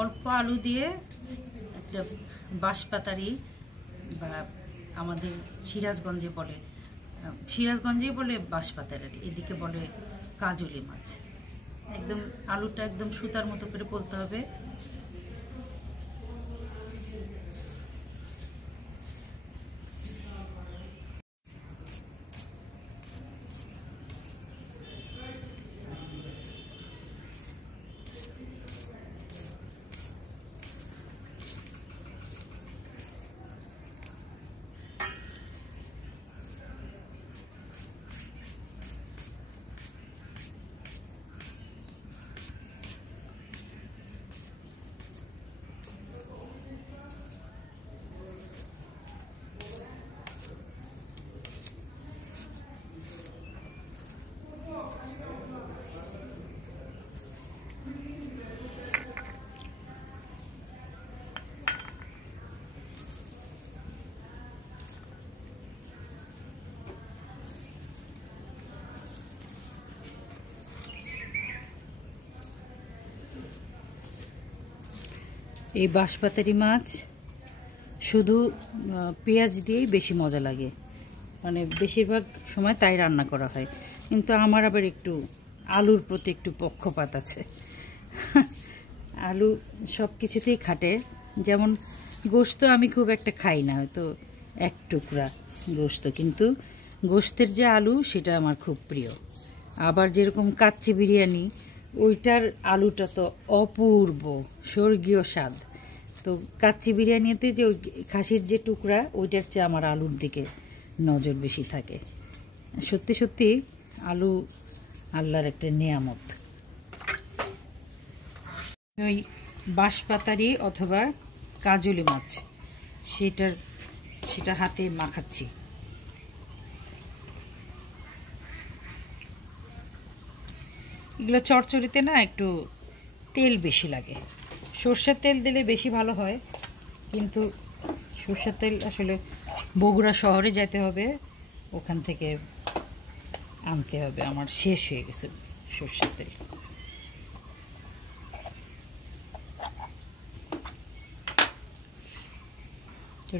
অল্প আলু দিয়ে একটা বাঁশপাতারি বা আমাদের সিরাজগঞ্জেই বলে বাঁশপাতারি, এদিকে বলে কাজলি মাছ। একদম আলুটা একদম সুতার মতো করে পলতে হবে। এই বাঁশপাতারি মাছ শুধু পেঁয়াজ দিয়েই বেশি মজা লাগে, মানে বেশিরভাগ সময় তাই রান্না করা হয়। কিন্তু আমার আবার একটু আলুর প্রতি একটু পক্ষপাত আছে। আলু সব কিছুতেই খাটে। যেমন গোশত আমি খুব একটা খাই না, হয়তো এক টুকরা গোশত, কিন্তু গোশতের যে আলু সেটা আমার খুব প্রিয়। আবার যেরকম কাচ্চি বিরিয়ানি, ওইটার আলুটা তো অপূর্ব স্বর্গীয় স্বাদ। তো কাচ্চি বিরিয়ানিতে যে ওই খাসির যে টুকরা, ওইটার চেয়ে আমার আলুর দিকে নজর বেশি থাকে। সত্যি সত্যি আলু আল্লাহর একটা নিয়ামত। ওই বাঁশপাতারি অথবা কাজলি মাছ সেটা হাতে মাখাচ্ছি। এগুলো চচ্চড়িতে না একটু তেল বেশি লাগে, সর্ষের তেল দিলে বেশি ভালো হয়, কিন্তু সর্ষের তেল আসলে বগুড়া শহরে যেতে হবে, ওখান থেকে আনতে হবে। আমার শেষ হয়ে গেছে সর্ষের তেল।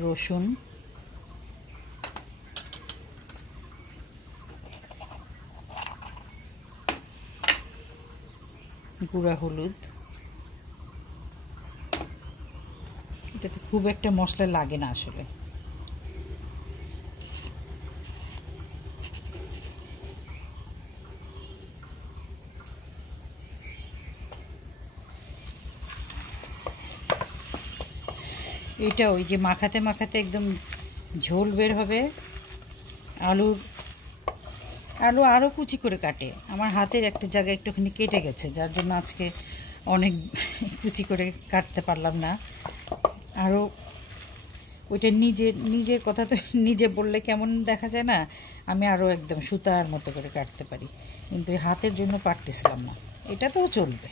রসুন, গুঁড়া হলুদ, এটাতে খুব একটা মশলা লাগে না আসলে। এটা ওই যে মাখাতে মাখাতে একদম ঝোল বের হবে। আলু আরও কুচি করে কাটে, আমার হাতের একটা জায়গায় একটুখানি কেটে গেছে, যার জন্য আজকে অনেক কুচি করে কাটতে পারলাম না। আরও ওইটা নিজের কথা তো নিজে বললে কেমন দেখা যায় না, আমি আরও একদম সুতার মতো করে কাটতে পারি, কিন্তু হাতের জন্য পারতেছিলাম না। এটা তো চলবে,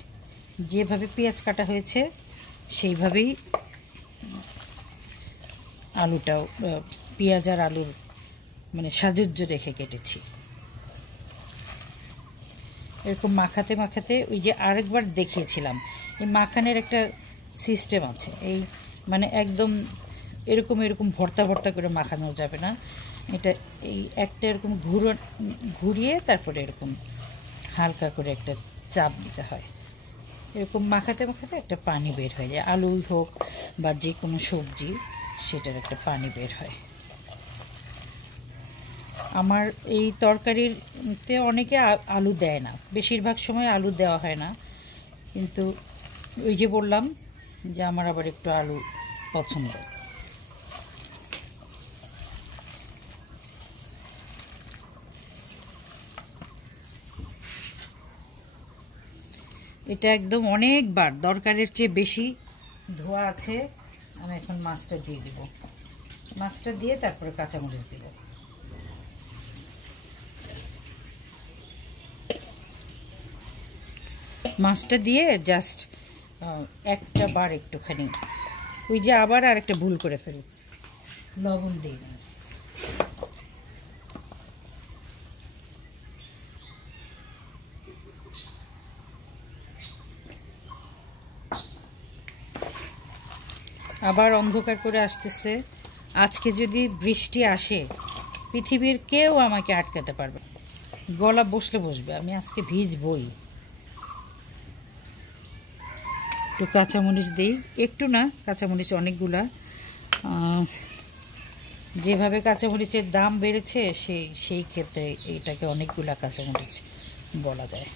যেভাবে পেঁয়াজ কাটা হয়েছে সেইভাবেই আলুটাও, পেঁয়াজ আর আলুর মানে সাজুজ্য রেখে কেটেছি। এরকম মাখাতে মাখাতে, ওই যে আরেকবার দেখিয়েছিলাম, এই মাখানের একটা সিস্টেম আছে। এই মানে একদম এরকম ভর্তা ভর্তা করে মাখানো যাবে না, এটা এই একটা এরকম ঘুরিয়ে তারপরে এরকম হালকা করে একটা চাপ দিতে হয়। এরকম মাখাতে মাখাতে একটা পানি বের হয়ে যায়, আলুই হোক বা যে কোনো সবজি, সেটার একটা পানি বের হয়। আমার এই তরকারিতে অনেকে আলু দেয় না, বেশিরভাগ সময় আলু দেওয়া হয় না, কিন্তু ওই যে বললাম যে আমার আবার একটু আলু পছন্দ। এটা একদম অনেকবার দরকারের চেয়ে বেশি ধোয়া আছে। আমি এখন মাছটা দিয়ে দিব, মাছটা দিয়ে তারপরে কাঁচামরিচ দিব। মাছটা দিয়ে জাস্ট একটা বার একটুখানি, ওই যে আবার আর একটা ভুল করে ফেলেছি, লবণ দিই না। আবার অন্ধকার করে আসতেছে। আজকে যদি বৃষ্টি আসে পৃথিবীর কেউ আমাকে আটকাতে পারবে না। গলা বসলে বসবে, আমি আজকে ভিজবই। একটু কাঁচামরিচ দিই, একটু না, কাঁচামরিচ অনেকগুলা। যেভাবে কাঁচামরিচের দাম বেড়েছে সেই ক্ষেত্রে এটাকে অনেকগুলা কাঁচামরিচ বলা যায়।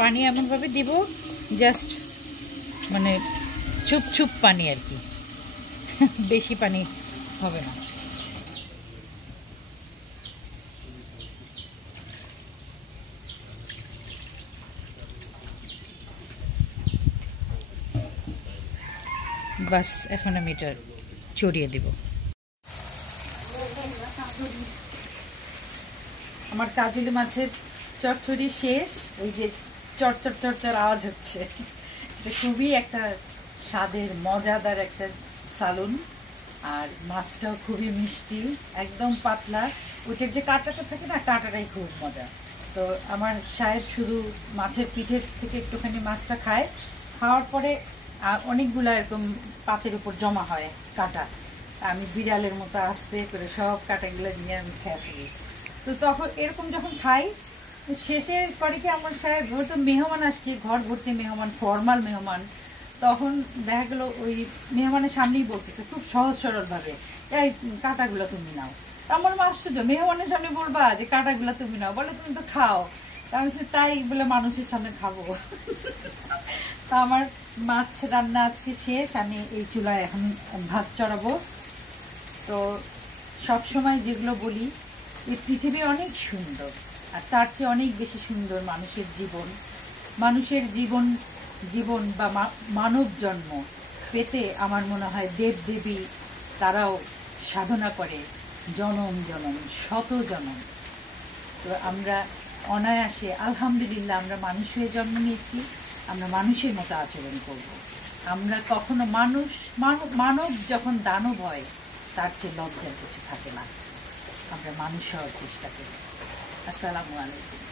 পানি এমনভাবে দিব জাস্ট মানে চুপ চুপ পানি আর কি, বেশি পানি হবে না। বাস এখন আমি এটা ছড়িয়ে দিব। আমার কাজলি মাছের চচ্চড়ি শেষ। ওই যে চটচট চটচর আওয়াজ হচ্ছে, এটা খুবই একটা স্বাদের মজাদার একটা সালুন। আর মাছটাও খুবই মিষ্টি, একদম পাতলা। ওইটার যে কাঁটাটা থাকে না, কাঁটাটাই খুব মজা। তো আমার সাহেব শুধু মাছের পিঠের থেকে একটুখানি মাছটা খায়, খাওয়ার পরে অনেকগুলো এরকম পাতের উপর জমা হয় কাঁটা। আমি বিড়ালের মতো আস্তে করে সব কাঁটাগুলো নিয়ে আমি খেয়ে ফেলি। তো তখন এরকম যখন খাই, শেষের পরে কি আমার সাহেব হয়তো মেহমান আসছে, ঘর ভর্তি মেহমান, ফর্মাল মেহমান, তখন দেখা গেলো ওই মেহমানের সামনেই বলতেছে খুব সহজ সরলভাবে, এই কাঁটাগুলো তুমি নাও। আমার মা আশ্চর্য, মেহমানের সামনে বলবা যে কাঁটাগুলো তুমি নাও, বলে তুমি তো খাও। আমি তাই বলে মানুষের সামনে খাবো। তা আমার মাছ রান্না আজকে শেষ, আমি এই চুলায় এখন ভাত চড়াবো। তো সবসময় যেগুলো বলি, এই পৃথিবী অনেক সুন্দর, আর তার চেয়ে অনেক বেশি সুন্দর মানুষের জীবন। মানুষের জীবন বা মানব জন্ম পেতে আমার মনে হয় দেব দেবী তারাও সাধনা করে জনম জনম শত জনম। তো আমরা অনায়াসে আলহামদুলিল্লাহ আমরা মানুষ হয়ে জন্ম নিয়েছি, আমরা মানুষের মতো আচরণ করব। আমরা কখনো মানব যখন দানব হয় তার চেয়ে লজ্জার কিছু থাকে না। আমরা মানুষ হওয়ার চেষ্টা করি। আসসালামু আলাইকুম।